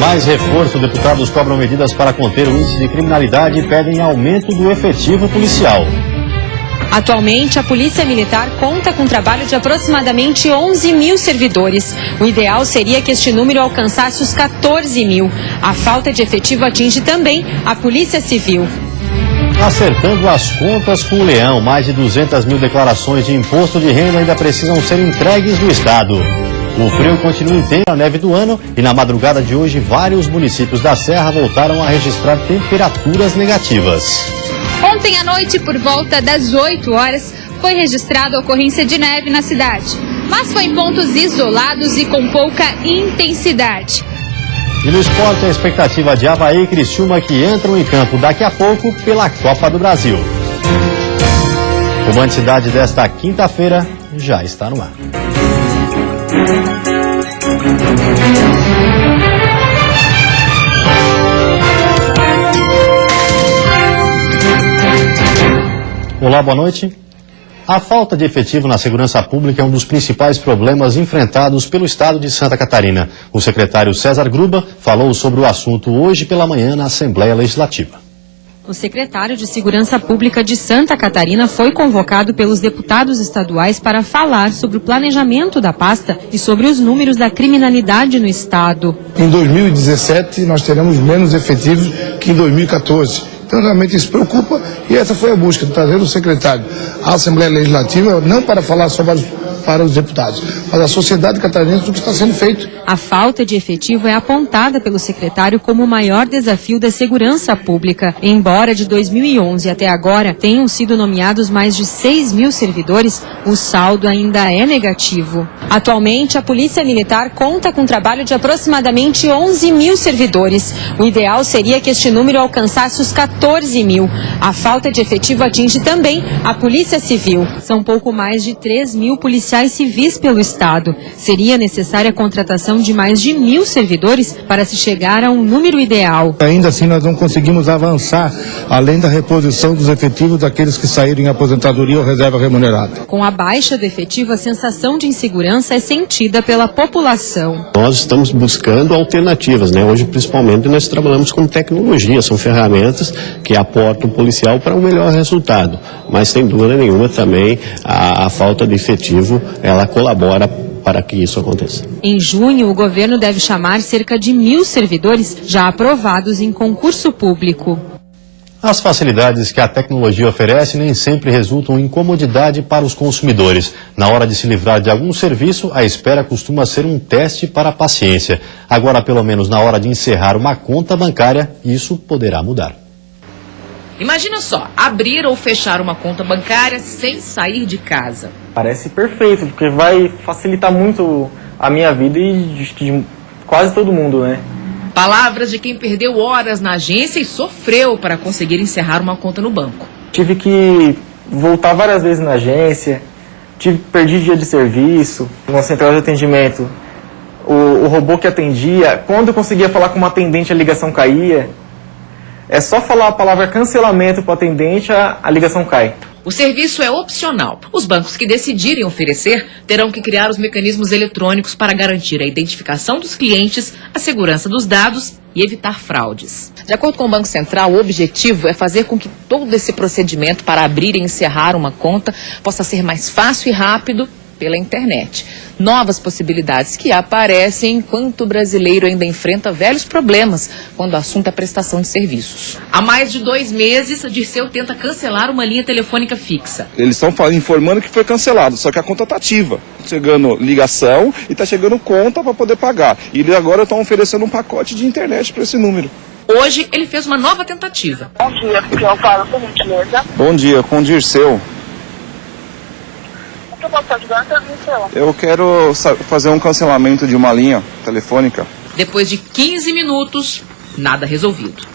Mais reforço, deputados cobram medidas para conter o índice de criminalidade e pedem aumento do efetivo policial. Atualmente, a Polícia Militar conta com um trabalho de aproximadamente 11 mil servidores. O ideal seria que este número alcançasse os 14 mil. A falta de efetivo atinge também a Polícia Civil. Acertando as contas com o Leão, mais de 200 mil declarações de imposto de renda ainda precisam ser entregues no estado. O frio continua intenso na neve do ano e na madrugada de hoje vários municípios da Serra voltaram a registrar temperaturas negativas. Ontem à noite, por volta das 8 horas, foi registrada a ocorrência de neve na cidade, mas foi em pontos isolados e com pouca intensidade. E no esporte, a expectativa de Avaí e Criciúma que entram em campo daqui a pouco pela Copa do Brasil. O Band Cidade desta quinta-feira já está no ar. Olá, boa noite. A falta de efetivo na segurança pública é um dos principais problemas enfrentados pelo estado de Santa Catarina. O secretário César Gruba falou sobre o assunto hoje pela manhã na Assembleia Legislativa. O secretário de Segurança Pública de Santa Catarina foi convocado pelos deputados estaduais para falar sobre o planejamento da pasta e sobre os números da criminalidade no estado. Em 2017, nós teremos menos efetivos que em 2014. Então, realmente isso preocupa e essa foi a busca, de trazer o secretário à Assembleia Legislativa, não para falar só para os deputados, mas a sociedade catarinense do que está sendo feito. A falta de efetivo é apontada pelo secretário como o maior desafio da segurança pública. Embora de 2011 até agora tenham sido nomeados mais de 6 mil servidores, o saldo ainda é negativo. Atualmente, a Polícia Militar conta com um trabalho de aproximadamente 11 mil servidores. O ideal seria que este número alcançasse os 14 mil. A falta de efetivo atinge também a Polícia Civil. São pouco mais de 3 mil policiais civis pelo estado. Seria necessária a contratação de mais de 1.000 servidores para se chegar a um número ideal. Ainda assim, nós não conseguimos avançar além da reposição dos efetivos daqueles que saíram em aposentadoria ou reserva remunerada. Com a baixa do efetivo, a sensação de insegurança é sentida pela população. Nós estamos buscando alternativas, né? Hoje, principalmente, nós trabalhamos com tecnologia, são ferramentas que aportam o policial para um melhor resultado. Mas, sem dúvida nenhuma, também a falta de efetivo, ela colabora para que isso aconteça. Em junho, o governo deve chamar cerca de 1.000 servidores já aprovados em concurso público. As facilidades que a tecnologia oferece nem sempre resultam em comodidade para os consumidores. Na hora de se livrar de algum serviço, a espera costuma ser um teste para a paciência. Agora, pelo menos na hora de encerrar uma conta bancária, isso poderá mudar. Imagina só, abrir ou fechar uma conta bancária sem sair de casa. Parece perfeito, porque vai facilitar muito a minha vida e de quase todo mundo, né? Palavras de quem perdeu horas na agência e sofreu para conseguir encerrar uma conta no banco. Tive que voltar várias vezes na agência, perdi dia de serviço, na central de atendimento. O robô que atendia, quando eu conseguia falar com uma atendente, a ligação caía. É só falar a palavra cancelamento para o atendente, a ligação cai. O serviço é opcional. Os bancos que decidirem oferecer terão que criar os mecanismos eletrônicos para garantir a identificação dos clientes, a segurança dos dados e evitar fraudes. De acordo com o Banco Central, o objetivo é fazer com que todo esse procedimento para abrir e encerrar uma conta possa ser mais fácil e rápido pela internet. Novas possibilidades que aparecem enquanto o brasileiro ainda enfrenta velhos problemas quando o assunto é prestação de serviços. Há mais de 2 meses, a Dirceu tenta cancelar uma linha telefônica fixa. Eles estão informando que foi cancelado, só que a conta está ativa. Chegando ligação e está chegando conta para poder pagar. E eles agora estão oferecendo um pacote de internet para esse número. Hoje, ele fez uma nova tentativa. Bom dia, porque eu falo com gentileza. Bom dia, com o Dirceu. Eu posso ajudar, Dirceu? Eu quero fazer um cancelamento de uma linha telefônica. Depois de 15 minutos, nada resolvido.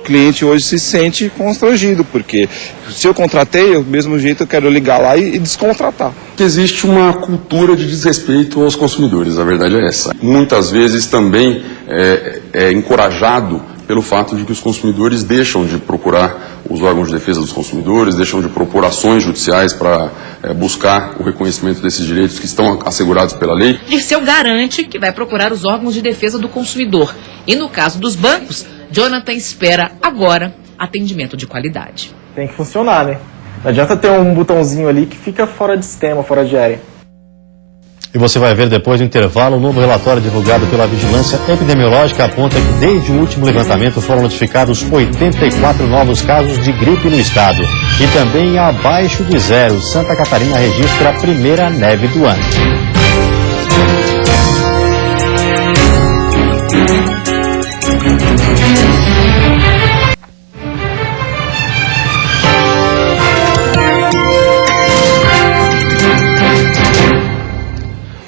O cliente hoje se sente constrangido, porque se eu contratei, do mesmo jeito eu quero ligar lá e descontratar. Existe uma cultura de desrespeito aos consumidores, a verdade é essa. Muitas vezes também é encorajado pelo fato de que os consumidores deixam de procurar os órgãos de defesa dos consumidores, deixam de propor ações judiciais para buscar o reconhecimento desses direitos que estão assegurados pela lei. Dirceu garante que vai procurar os órgãos de defesa do consumidor. E no caso dos bancos, Jonathan espera agora atendimento de qualidade. Tem que funcionar, né? Não adianta ter um botãozinho ali que fica fora de sistema, fora de área. E você vai ver depois do intervalo, o novo relatório divulgado pela Vigilância Epidemiológica aponta que desde o último levantamento foram notificados 84 novos casos de gripe no estado. E também abaixo de zero, Santa Catarina registra a primeira neve do ano.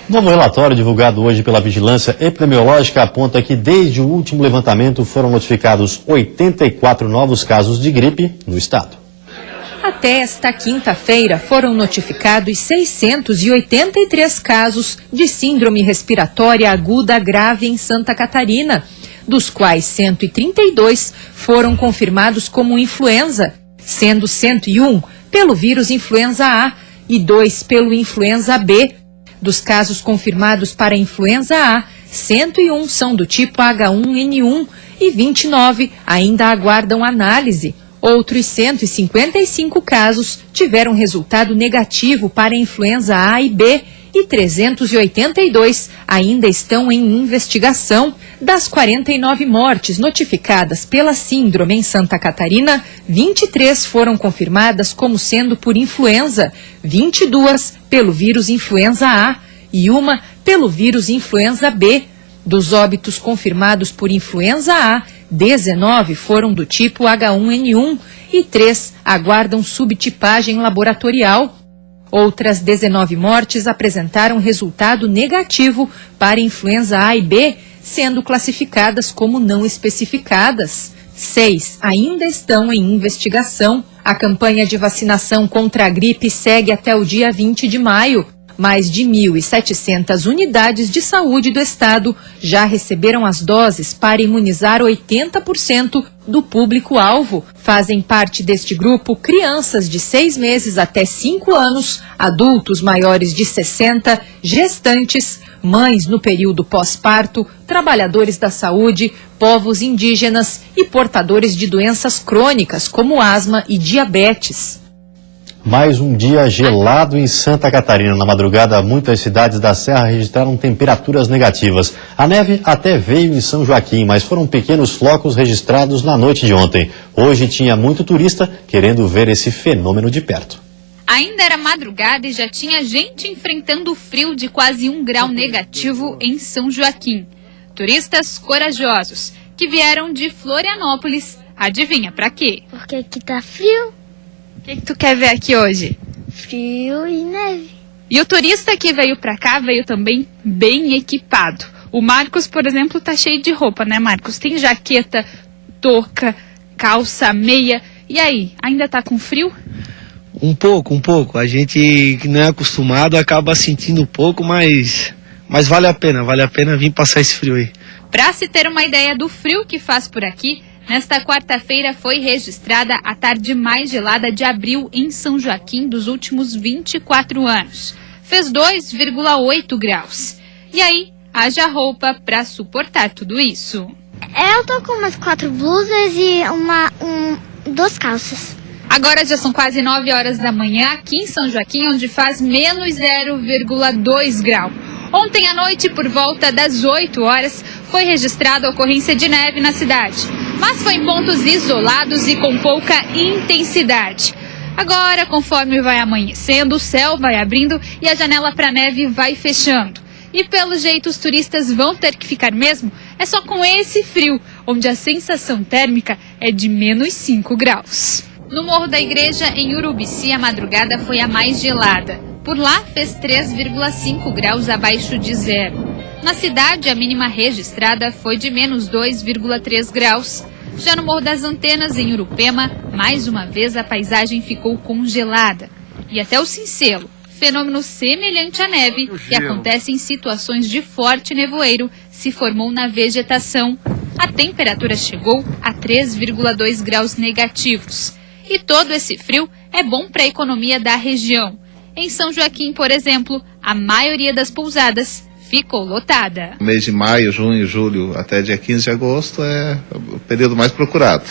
Novo relatório divulgado hoje pela Vigilância Epidemiológica aponta que desde o último levantamento foram notificados 84 novos casos de gripe no estado. Até esta quinta-feira foram notificados 683 casos de síndrome respiratória aguda grave em Santa Catarina, dos quais 132 foram confirmados como influenza, sendo 101 pelo vírus influenza A e 2 pelo influenza B. Dos casos confirmados para influenza A, 101 são do tipo H1N1 e 29 ainda aguardam análise. Outros 155 casos tiveram resultado negativo para influenza A e B e 382 ainda estão em investigação. Das 49 mortes notificadas pela síndrome em Santa Catarina, 23 foram confirmadas como sendo por influenza, 22 pelo vírus influenza A e uma pelo vírus influenza B. Dos óbitos confirmados por influenza A, 19 foram do tipo H1N1 e 3 aguardam subtipagem laboratorial. Outras 19 mortes apresentaram resultado negativo para influenza A e B, sendo classificadas como não especificadas. 6 ainda estão em investigação. A campanha de vacinação contra a gripe segue até o dia 20 de maio. Mais de 1.700 unidades de saúde do estado já receberam as doses para imunizar 80% do público-alvo. Fazem parte deste grupo crianças de 6 meses até 5 anos, adultos maiores de 60, gestantes, mães no período pós-parto, trabalhadores da saúde, povos indígenas e portadores de doenças crônicas como asma e diabetes. Mais um dia gelado em Santa Catarina. Na madrugada, muitas cidades da Serra registraram temperaturas negativas. A neve até veio em São Joaquim, mas foram pequenos flocos registrados na noite de ontem. Hoje tinha muito turista querendo ver esse fenômeno de perto. Ainda era madrugada e já tinha gente enfrentando o frio de quase 1 grau negativo em São Joaquim. Turistas corajosos que vieram de Florianópolis. Adivinha pra quê? Porque aqui tá frio. O que tu quer ver aqui hoje? Frio e neve. E o turista que veio pra cá veio também bem equipado. O Marcos, por exemplo, tá cheio de roupa, né, Marcos? Tem jaqueta, touca, calça, meia. E aí, ainda tá com frio? Um pouco. A gente que não é acostumado acaba sentindo um pouco, mas vale a pena vir passar esse frio aí. Pra se ter uma ideia do frio que faz por aqui, nesta quarta-feira foi registrada a tarde mais gelada de abril em São Joaquim dos últimos 24 anos. Fez 2,8 graus. E aí, haja roupa para suportar tudo isso. Eu tô com umas 4 blusas e 2 calças. Agora já são quase 9 horas da manhã aqui em São Joaquim, onde faz menos 0,2 grau. Ontem à noite, por volta das 8 horas, foi registrada a ocorrência de neve na cidade. Mas foi em pontos isolados e com pouca intensidade. Agora, conforme vai amanhecendo, o céu vai abrindo e a janela para neve vai fechando. E pelo jeito os turistas vão ter que ficar mesmo, é só com esse frio, onde a sensação térmica é de menos 5 graus. No Morro da Igreja, em Urubici, a madrugada foi a mais gelada. Por lá, fez 3,5 graus abaixo de zero. Na cidade, a mínima registrada foi de menos 2,3 graus. Já no Morro das Antenas, em Urupema, mais uma vez a paisagem ficou congelada. E até o cincelo, fenômeno semelhante à neve, que acontece em situações de forte nevoeiro, se formou na vegetação. a temperatura chegou a 3,2 graus negativos. E todo esse frio é bom para a economia da região. Em São Joaquim, por exemplo, a maioria das pousadas ficou lotada. O mês de maio, junho, julho, até dia 15 de agosto é o período mais procurado.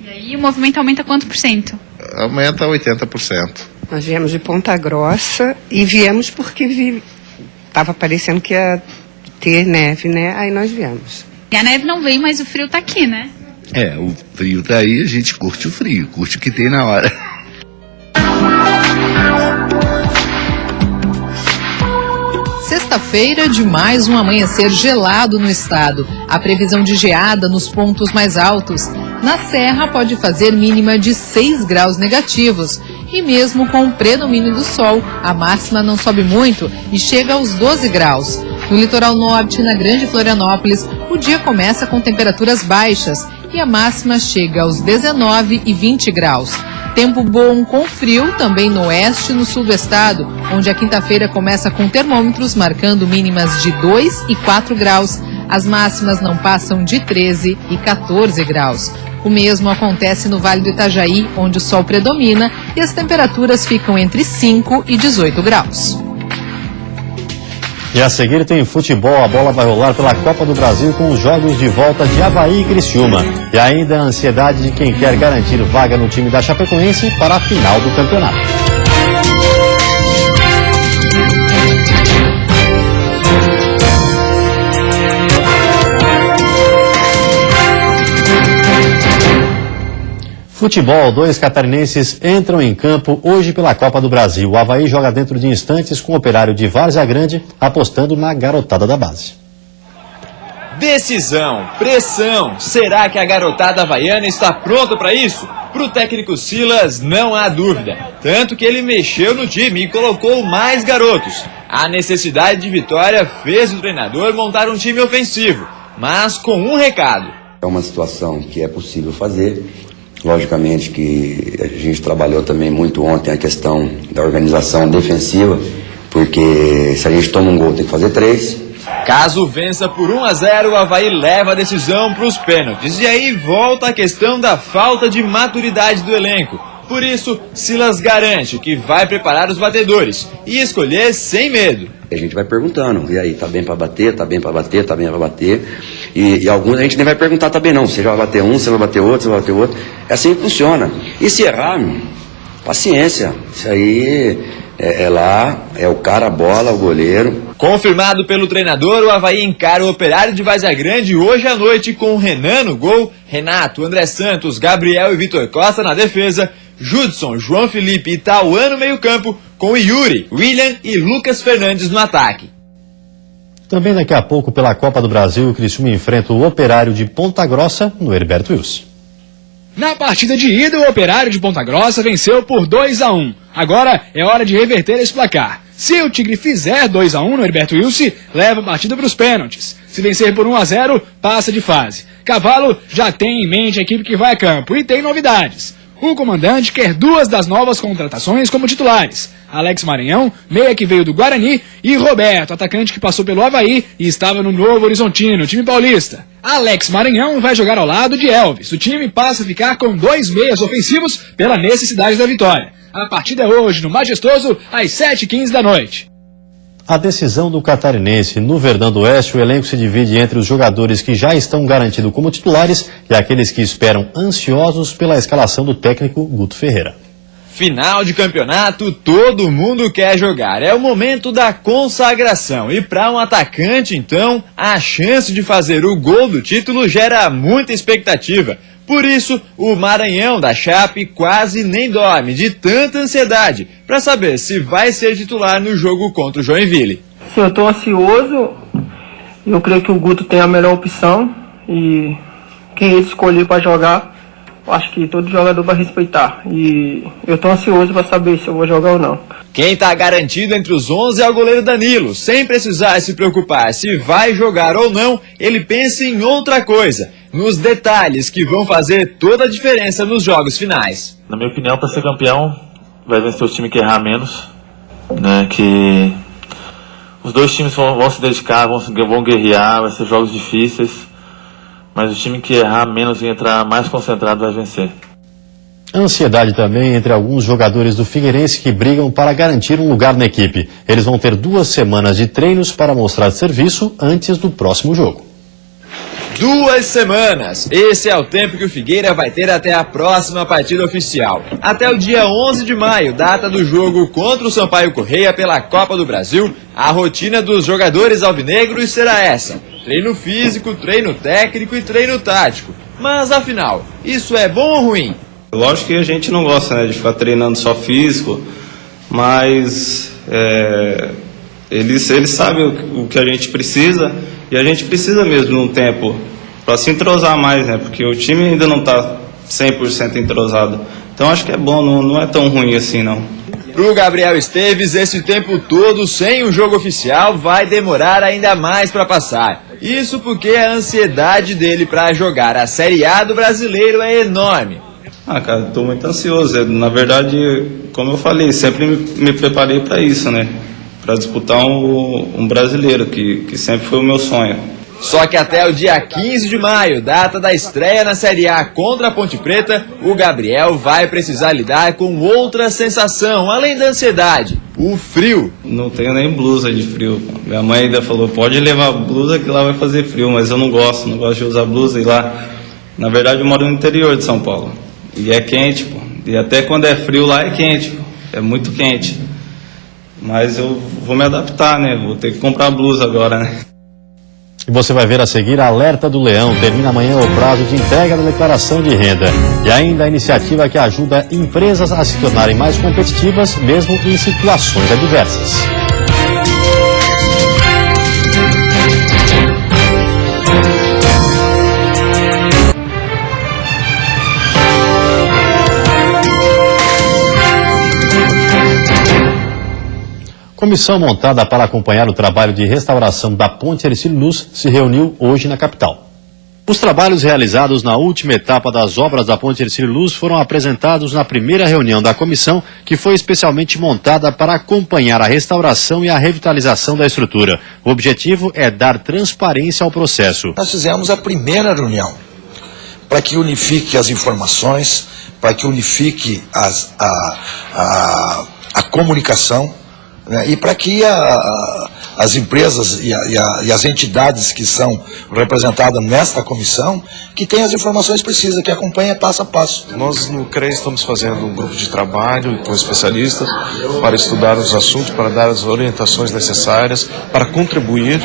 E aí o movimento aumenta quanto por cento? Aumenta 80%. Nós viemos de Ponta Grossa e viemos porque estava parecendo que ia ter neve, né? Aí nós viemos. E a neve não vem, mas o frio tá aqui, né? O frio tá aí, a gente curte o frio, curte o que tem na hora. Sexta-feira de mais um amanhecer gelado no estado. A previsão de geada nos pontos mais altos. Na Serra pode fazer mínima de 6 graus negativos. E mesmo com o predomínio do sol, a máxima não sobe muito e chega aos 12 graus. No litoral norte, na Grande Florianópolis, o dia começa com temperaturas baixas e a máxima chega aos 19 e 20 graus. Tempo bom com frio também no oeste e no sul do estado, onde a quinta-feira começa com termômetros marcando mínimas de 2 e 4 graus. As máximas não passam de 13 e 14 graus. O mesmo acontece no Vale do Itajaí, onde o sol predomina e as temperaturas ficam entre 5 e 18 graus. E a seguir tem futebol, a bola vai rolar pela Copa do Brasil com os jogos de volta de Avaí e Criciúma. E ainda a ansiedade de quem quer garantir vaga no time da Chapecoense para a final do campeonato. Futebol, 2 catarinenses entram em campo hoje pela Copa do Brasil. O Avaí joga dentro de instantes com o Operário de Várzea Grande, apostando na garotada da base. Decisão, pressão, será que a garotada havaiana está pronta para isso? Para o técnico Silas não há dúvida, tanto que ele mexeu no time e colocou mais garotos. A necessidade de vitória fez o treinador montar um time ofensivo, mas com um recado. É uma situação que é possível fazer. Logicamente que a gente trabalhou também muito ontem a questão da organização defensiva, porque se a gente toma um gol tem que fazer 3. Caso vença por 1-0, o Avaí leva a decisão para os pênaltis. E aí volta a questão da falta de maturidade do elenco. Por isso, Silas garante que vai preparar os batedores e escolher sem medo. A gente vai perguntando, e aí, tá bem para bater, tá bem para bater, tá bem para bater. E alguns a gente nem vai perguntar também não, você já vai bater um, você vai bater outro, você vai bater outro. É assim que funciona. E se errar, paciência. Isso aí é lá, é o cara, a bola, o goleiro. Confirmado pelo treinador, o Avaí encara o Operário de Várzea Grande hoje à noite com Renan no gol, Renato, André Santos, Gabriel e Vitor Costa na defesa, Judson, João Felipe e Tauan no meio-campo, com Yuri, William e Lucas Fernandes no ataque. Também daqui a pouco, pela Copa do Brasil, o Criciúma enfrenta o Operário de Ponta Grossa no Herberto Wilson. Na partida de ida, o Operário de Ponta Grossa venceu por 2-1. Agora é hora de reverter esse placar. Se o Tigre fizer 2-1 no Herberto Wilson, leva a partida para os pênaltis. Se vencer por 1-0, passa de fase. Cavalo já tem em mente a equipe que vai a campo e tem novidades. O comandante quer 2 das novas contratações como titulares. Alex Maranhão, meia que veio do Guarani, e Roberto, atacante que passou pelo Avaí e estava no Novo Horizontino, time paulista. Alex Maranhão vai jogar ao lado de Elvis. O time passa a ficar com 2 meias ofensivos pela necessidade da vitória. A partida é hoje no Majestoso, às 7h15 da noite. A decisão do catarinense. No Verdão do Oeste, o elenco se divide entre os jogadores que já estão garantidos como titulares e aqueles que esperam ansiosos pela escalação do técnico Guto Ferreira. Final de campeonato, todo mundo quer jogar. É o momento da consagração. E para um atacante, então, a chance de fazer o gol do título gera muita expectativa. Por isso, o Maranhão da Chape quase nem dorme de tanta ansiedade para saber se vai ser titular no jogo contra o Joinville. Sim, eu estou ansioso. Eu creio que o Guto tem a melhor opção e quem ele escolher para jogar, eu acho que todo jogador vai respeitar. E eu estou ansioso para saber se eu vou jogar ou não. Quem está garantido entre os 11 é o goleiro Danilo. Sem precisar se preocupar se vai jogar ou não, ele pensa em outra coisa, nos detalhes que vão fazer toda a diferença nos jogos finais. Na minha opinião, para ser campeão, vai vencer o time que errar menos, né? Que os dois times vão se dedicar, vão guerrear, vai ser jogos difíceis, mas o time que errar menos e entrar mais concentrado vai vencer. Ansiedade também entre alguns jogadores do Figueirense que brigam para garantir um lugar na equipe. Eles vão ter 2 semanas de treinos para mostrar serviço antes do próximo jogo. 2 semanas. Esse é o tempo que o Figueira vai ter até a próxima partida oficial. Até o dia 11 de maio, data do jogo contra o Sampaio Corrêa pela Copa do Brasil, a rotina dos jogadores alvinegros será essa: treino físico, treino técnico e treino tático. Mas afinal, isso é bom ou ruim? Lógico que a gente não gosta, né, de ficar treinando só físico, mas eles sabem o que a gente precisa, e a gente precisa mesmo de um tempo para se entrosar mais, né, porque o time ainda não está 100% entrosado. Então acho que é bom, não é tão ruim assim não. Pro Gabriel Esteves, esse tempo todo sem um jogo oficial vai demorar ainda mais para passar. Isso porque a ansiedade dele para jogar a Série A do Brasileiro é enorme. Cara, estou muito ansioso. Na verdade, como eu falei, sempre me preparei para isso, né? Para disputar um brasileiro, que sempre foi o meu sonho. Só que até o dia 15 de maio, data da estreia na Série A contra a Ponte Preta, o Gabriel vai precisar lidar com outra sensação, além da ansiedade: o frio. Não tenho nem blusa de frio. Minha mãe ainda falou, pode levar blusa que lá vai fazer frio, mas eu não gosto de usar blusa. E lá, na verdade, eu moro no interior de São Paulo. E é quente, pô. E até quando é frio lá é quente, pô. É muito quente. Mas eu vou me adaptar, né? Vou ter que comprar blusa agora, né? E você vai ver a seguir a Alerta do Leão. Termina amanhã o prazo de entrega da declaração de renda. E ainda a iniciativa que ajuda empresas a se tornarem mais competitivas, mesmo em situações adversas. Comissão montada para acompanhar o trabalho de restauração da Ponte Hercílio Luz se reuniu hoje na capital. Os trabalhos realizados na última etapa das obras da Ponte Hercílio Luz foram apresentados na primeira reunião da comissão, que foi especialmente montada para acompanhar a restauração e a revitalização da estrutura. O objetivo é dar transparência ao processo. Nós fizemos a primeira reunião para que unifique as informações, para que unifique a comunicação, né, e para que as empresas e as entidades que são representadas nesta comissão, que tenham as informações precisas, que acompanhem passo a passo. Nós no CREA estamos fazendo um grupo de trabalho com especialistas para estudar os assuntos, para dar as orientações necessárias, para contribuir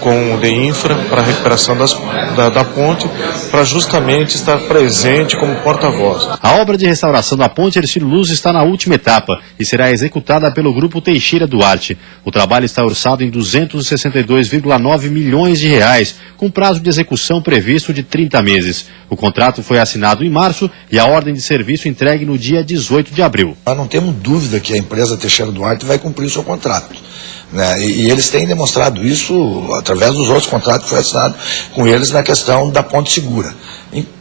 com o DEINFRA para a recuperação da ponte, para justamente estar presente como porta-voz. A obra de restauração da Ponte Hercílio Luz está na última etapa e será executada pelo Grupo Teixeira Duarte. O trabalho está orçado em 262,9 milhões de reais, com prazo de execução previsto de 30 meses. O contrato foi assinado em março e a ordem de serviço entregue no dia 18 de abril. Nós não temos dúvida que a empresa Teixeira Duarte vai cumprir o seu contrato, né? E eles têm demonstrado isso através dos outros contratos que foi assinado com eles na questão da ponte segura,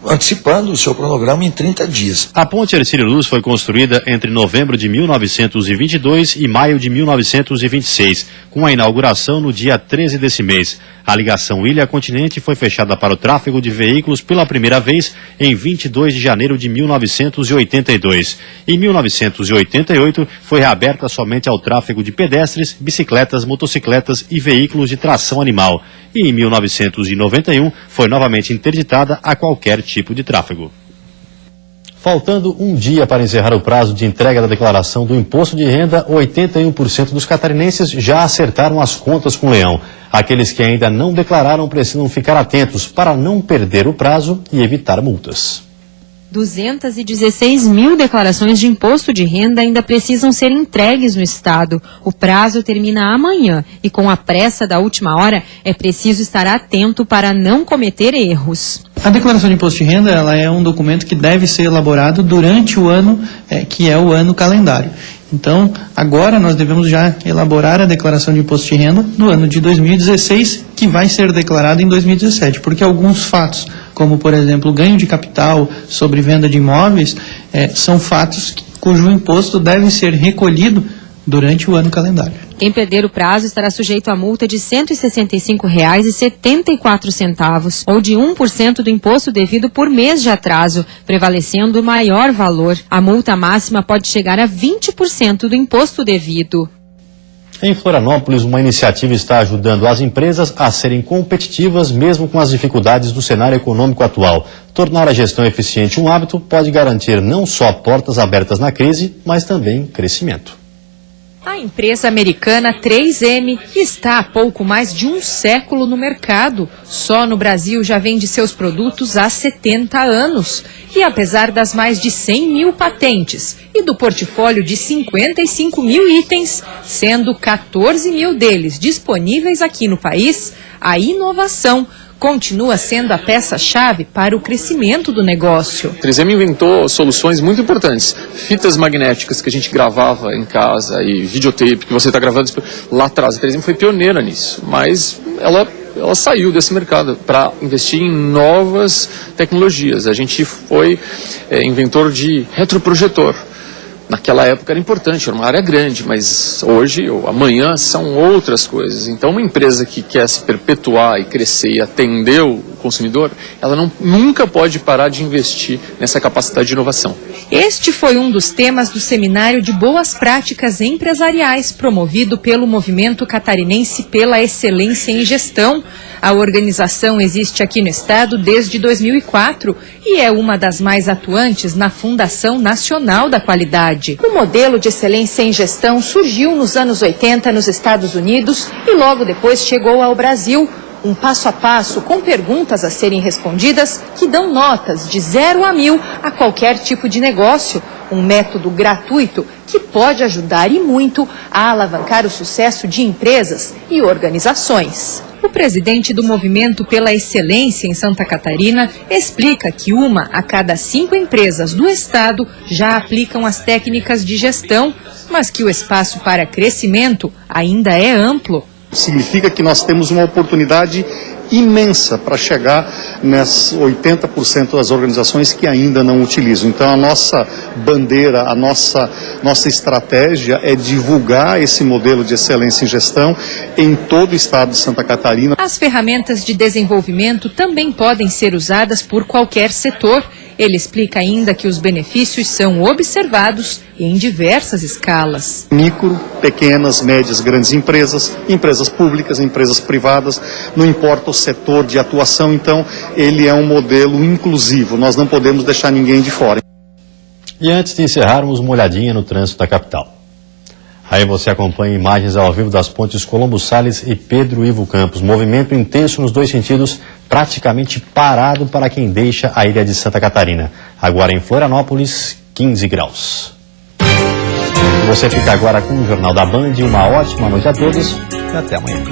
antecipando o seu cronograma em 30 dias. A Ponte Hercílio Luz foi construída entre novembro de 1922 e maio de 1926, com a inauguração no dia 13 desse mês. A ligação ilha-continente foi fechada para o tráfego de veículos pela primeira vez em 22 de janeiro de 1982. Em 1988, foi reaberta somente ao tráfego de pedestres, bicicletas, motocicletas e veículos de tração animal. E em 1991, foi novamente interditada a qualquer tipo de tráfego. Faltando um dia para encerrar o prazo de entrega da declaração do imposto de renda, 81% dos catarinenses já acertaram as contas com o Leão. Aqueles que ainda não declararam precisam ficar atentos para não perder o prazo e evitar multas. 216 mil declarações de imposto de renda ainda precisam ser entregues no Estado. O prazo termina amanhã e, com a pressa da última hora, é preciso estar atento para não cometer erros. A declaração de imposto de renda ela é um documento que deve ser elaborado durante o ano, que é o ano calendário. Então, agora nós devemos já elaborar a declaração de imposto de renda do ano de 2016, que vai ser declarado em 2017, porque alguns fatos, como, por exemplo, o ganho de capital sobre venda de imóveis, são fatos cujo imposto deve ser recolhido durante o ano calendário. Quem perder o prazo estará sujeito a multa de R$ 165,74 ou de 1% do imposto devido por mês de atraso, prevalecendo o maior valor. A multa máxima pode chegar a 20% do imposto devido. Em Florianópolis, uma iniciativa está ajudando as empresas a serem competitivas mesmo com as dificuldades do cenário econômico atual. Tornar a gestão eficiente um hábito pode garantir não só portas abertas na crise, mas também crescimento. A empresa americana 3M está há pouco mais de um século no mercado. Só no Brasil já vende seus produtos há 70 anos. E apesar das mais de 100 mil patentes e do portfólio de 55 mil itens, sendo 14 mil deles disponíveis aqui no país, a inovação continua sendo a peça-chave para o crescimento do negócio. A 3M inventou soluções muito importantes. Fitas magnéticas que a gente gravava em casa e videotape que você está gravando lá atrás. A 3M foi pioneira nisso, mas ela saiu desse mercado para investir em novas tecnologias. A gente foi inventor de retroprojetor. Naquela época era importante, era uma área grande, mas hoje ou amanhã são outras coisas. Então uma empresa que quer se perpetuar e crescer e atender o consumidor, ela nunca pode parar de investir nessa capacidade de inovação. Este foi um dos temas do Seminário de Boas Práticas Empresariais, promovido pelo Movimento Catarinense pela Excelência em Gestão. A organização existe aqui no estado desde 2004 e é uma das mais atuantes na Fundação Nacional da Qualidade. O modelo de excelência em gestão surgiu nos anos 80 nos Estados Unidos e logo depois chegou ao Brasil. Um passo a passo com perguntas a serem respondidas que dão notas de 0 a 1000 a qualquer tipo de negócio. Um método gratuito que pode ajudar e muito a alavancar o sucesso de empresas e organizações. O presidente do Movimento pela Excelência em Santa Catarina explica que 1 a cada 5 empresas do estado já aplicam as técnicas de gestão, mas que o espaço para crescimento ainda é amplo. Significa que nós temos uma oportunidade imensa para chegar nas 80% das organizações que ainda não utilizam. Então a nossa bandeira, a nossa estratégia é divulgar esse modelo de excelência em gestão em todo o estado de Santa Catarina. As ferramentas de desenvolvimento também podem ser usadas por qualquer setor. Ele explica ainda que os benefícios são observados em diversas escalas. Micro, pequenas, médias, grandes empresas, empresas públicas, empresas privadas, não importa o setor de atuação, então ele é um modelo inclusivo, nós não podemos deixar ninguém de fora. E antes de encerrarmos, uma olhadinha no trânsito da capital. Aí você acompanha imagens ao vivo das pontes Colombo Salles e Pedro Ivo Campos. Movimento intenso nos dois sentidos, praticamente parado para quem deixa a ilha de Santa Catarina. Agora em Florianópolis, 15 graus. Você fica agora com o Jornal da Band. Uma ótima noite a todos e até amanhã.